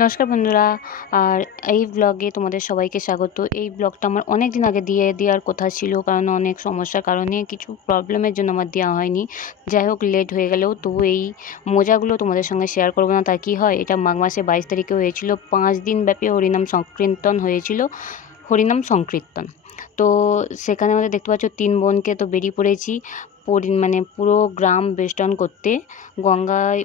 নমস্কার বন্ধুরা। আর এই ব্লগে তোমাদের সবাইকে স্বাগত। এই ব্লগটা আমার অনেক দিন আগে দিয়ে দেওয়ার কথা ছিল, কারণ অনেক সমস্যার কারণে কিছু প্রবলেমের জন্য আমার দেওয়া হয়নি। যাই হোক, লেট হয়ে গেলেও তবু এই মজাগুলো তোমাদের সঙ্গে শেয়ার করবো না তা কি হয়। এটা মাঘ মাসে 22 তারিখে হয়েছিল। 5 দিন ব্যাপী হরিনাম সংকীর্তন হয়েছিল। হরিনাম সংকীর্তন তো সেখানে আমাদের দেখতে পাচ্ছ 3 বোনকে তো বেরিয়ে পড়েছি মানে পুরো গ্রাম বেষ্টন করতে। গঙ্গায়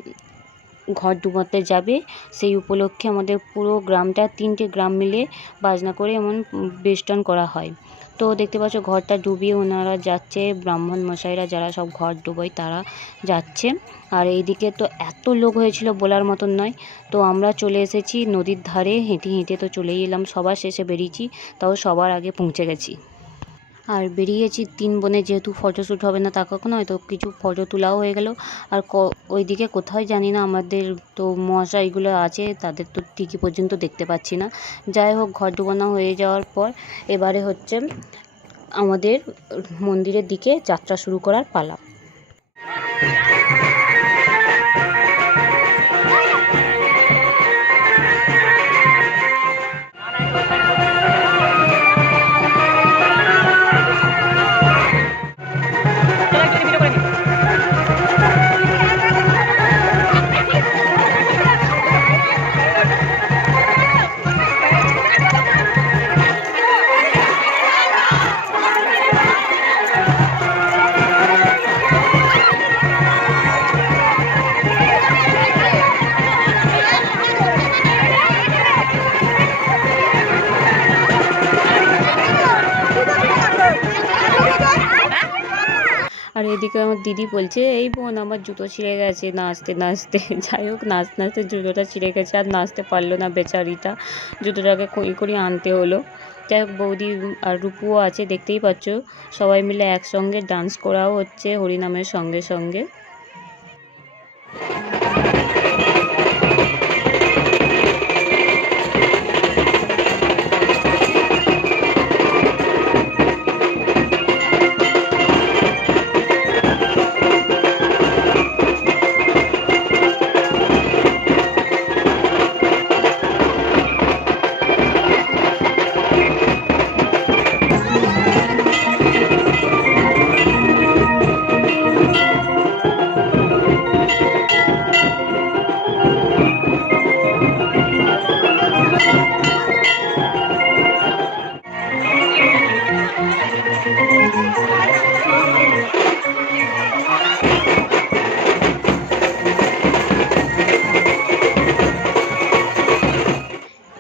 ঘট ডুবাতে যাবে, সেই উপলক্ষে আমাদের পুরো গ্রামটা 3টে গ্রাম মিলে বাজনা করে এমন বেষ্টন করা হয়। তো দেখতে পাচ্ছ ঘরটা ডুবিয়ে ওনারা যাচ্ছে, ব্রাহ্মণ মশাইরা যারা সব ঘর ডুবোয় তারা যাচ্ছে। আর এইদিকে তো এত লোক হয়েছিল বলার মতন নয়। তো আমরা চলে এসেছি নদীর ধারে, হেঁটে হেঁটে তো চলেই এলাম। সবার শেষে বেরিয়েছি, তাও সবার আগে পৌঁছে গেছি। আর বেরিয়েছি 3 বোনে, যেহেতু ফটোশ্যুট হবে না তা কখনো, হয়তো কিছু ফটো তোলাও হয়ে গেল। আর ওইদিকে কোথায় জানি না, আমাদের তো মশাইগুলো আছে, তাদের তো ঠিকই পর্যন্ত দেখতে পাচ্ছি না। যাই হোক, ঘর ডুবানো হয়ে যাওয়ার পর এবারে হচ্ছে আমাদের মন্দিরের দিকে যাত্রা শুরু করার পালা। আর এদিকে আমার দিদি বলছে, এই বোন আমার জুতো ছিঁড়ে গেছে নাচতে নাচতে। যাই হোক, নাচতে নাচতে জুতোটা ছিঁড়ে গেছে, আর নাচতে পারলো না বেচারিটা, জুতোটাকে কই করে আনতে হলো। যাই হোক, বৌদি আর রূপুও আছে, দেখতেই পাচ্ছ। সবাই মিলে একসঙ্গে ডান্স করাও হচ্ছে হরিনামের সঙ্গে সঙ্গে।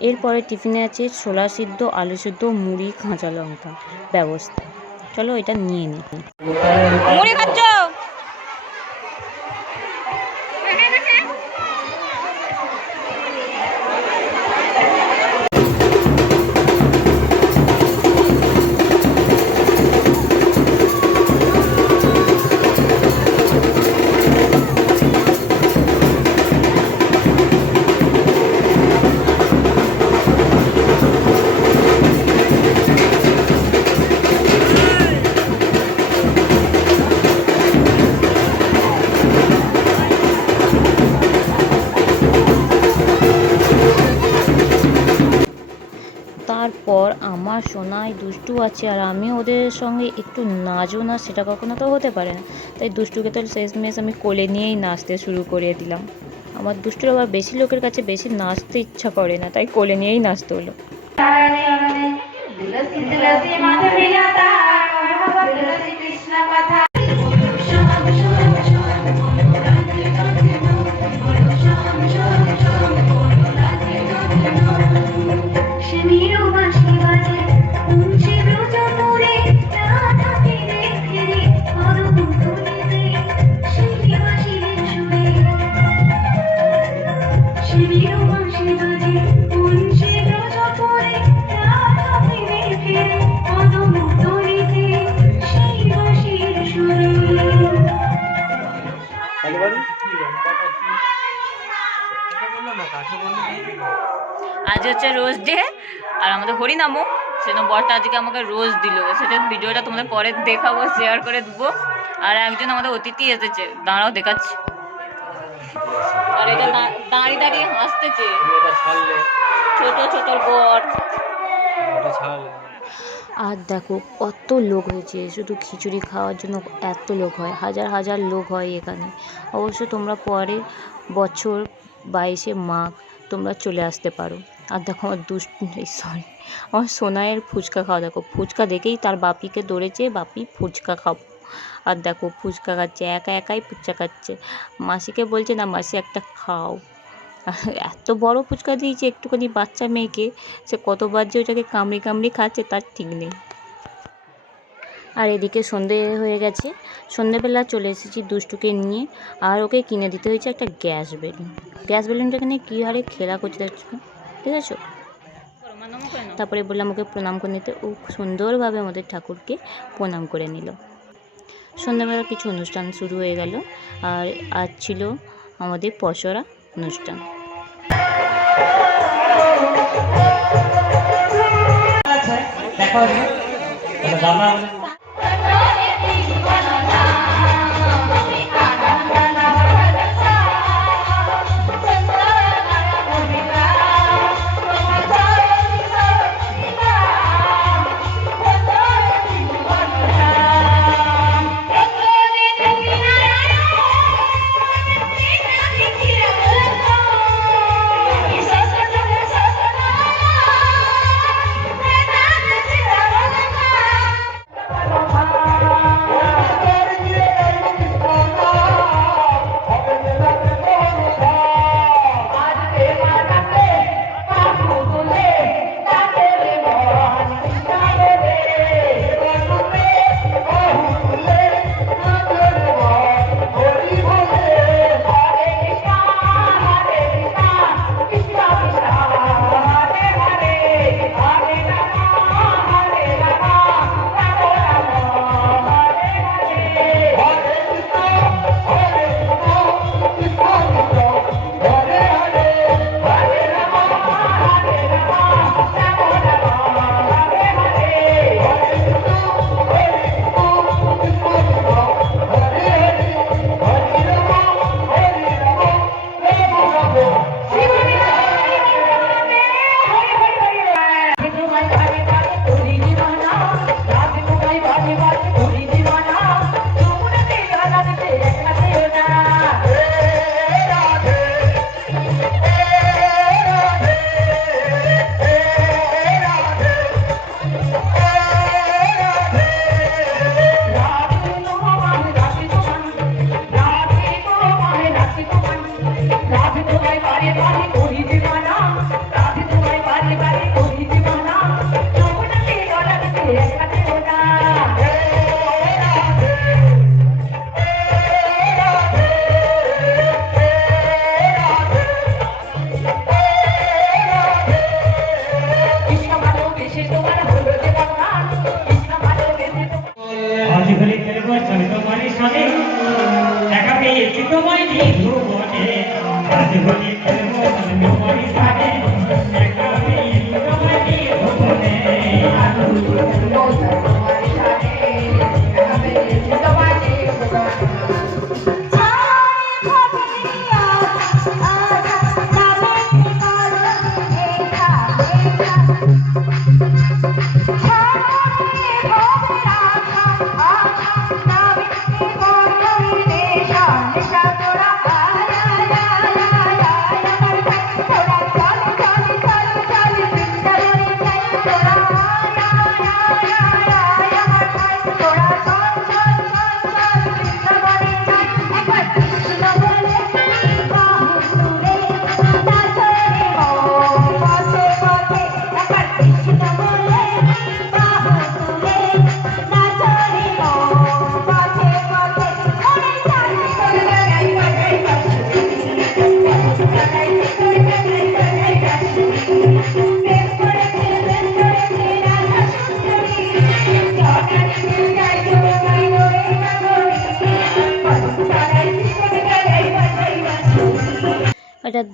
এরপরে টিফিনে আছে ছোলা সিদ্ধ, আলু সিদ্ধ, মুড়ি, কাঁচা লঙ্কা ব্যবস্থা। চলো এটা নিয়ে নিই। মুড়ি খাচ্ছ? তারপর আমার সোনাই দুষ্টু আছে, আর আমি ওদের সঙ্গে একটু নাচও না, সেটা কখনো তো হতে পারে না। তাই দুষ্টুকে তো শেষমেশ আমি কোলে নিয়েই নাচতে শুরু করে দিলাম। আমার দুষ্টুর আবার বেশি লোকের কাছে বেশি নাচতে ইচ্ছা করে না, তাই কোলে নিয়েই নাচতে হলো। আজ হচ্ছে রোজ ডে, আর আমাদের হরিনামও, সেজন্য বরটা আজকে আমাকে রোজ দিল। সেটা ভিডিওটা তোমাদের পরে দেখাবো, শেয়ার করে দেবো। আর একজন আমাদের অতিথি এসেছে, দাঁড়াও দেখাচ্ছি। আর এটা দাঁড়িয়ে দাঁড়িয়ে হাসতেছে, এটা ছাড়লে ছোট ছোট বট। ওটা ছাড়লে আর দেখো কত লোক হয়েছে, শুধু খিচুড়ি খাওয়ার জন্য এত লোক হয়, হাজার হাজার লোক হয় এখানে। অবশ্য তোমরা পরের বছর 22শে মাঘ তোমরা চলে আসতে পারো। আর দেখো আমার সরি, আমার সোনাইয়ের ফুচকা খাওয়া, দেখো ফুচকা দেখেই তার বাপিকে দৌড়েছে, বাপি ফুচকা খাবো। আর দেখো ফুচকা খাচ্ছে, একা একাই ফুচকা খাচ্ছে, মাসিকে বলছে না মাসি একটা খাও। এত বড় ফুচকা দিয়েছে একটুখানি বাচ্চা মেয়েকে, সে কতবার যে ওটাকে কামড়ি কামড়ি খাচ্ছে তার ঠিক নেই। আর এদিকে সন্ধে হয়ে গেছে, সন্ধেবেলা চলে এসেছি দুষ্টুকে নিয়ে, আর ওকে কিনে দিতে হয়েছে একটা গ্যাস বেলুন। গ্যাস বেলুনটা এখানে কী হারে খেলা করতে দেখছো, ঠিক আছে। তারপরে বললাম ওকে প্রণাম করে নিতে, ও সুন্দরভাবে আমাদের ঠাকুরকে প্রণাম করে নিল। সন্ধ্যাবেলা কিছু অনুষ্ঠান শুরু হয়ে গেল, আর আজ ছিল আমাদের পসরা অনুষ্ঠান। দেখা হচ্ছে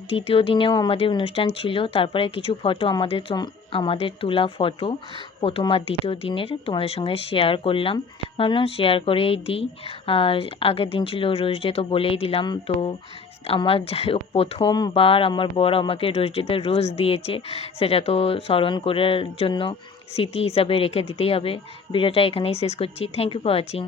দ্বিতীয় দিনেও আমাদের অনুষ্ঠান ছিল, তারপরে কিছু ফটো আমাদের তোলা ফটো প্রথম আর দ্বিতীয় দিনের তোমাদের সঙ্গে শেয়ার করলাম, ভাবলাম শেয়ার করেই দিই। আর আগের দিন ছিল রোজ ডে, তো বলেই দিলাম। তো আমার যাই হোক প্রথমবার আমার বর আমাকে রোজ ডেতে রোজ দিয়েছে, সেটা তো স্মরণ করার জন্য স্মৃতি হিসাবে রেখে দিতেই হবে। ভিডিওটা এখানেই শেষ করছি। Thank you for watching.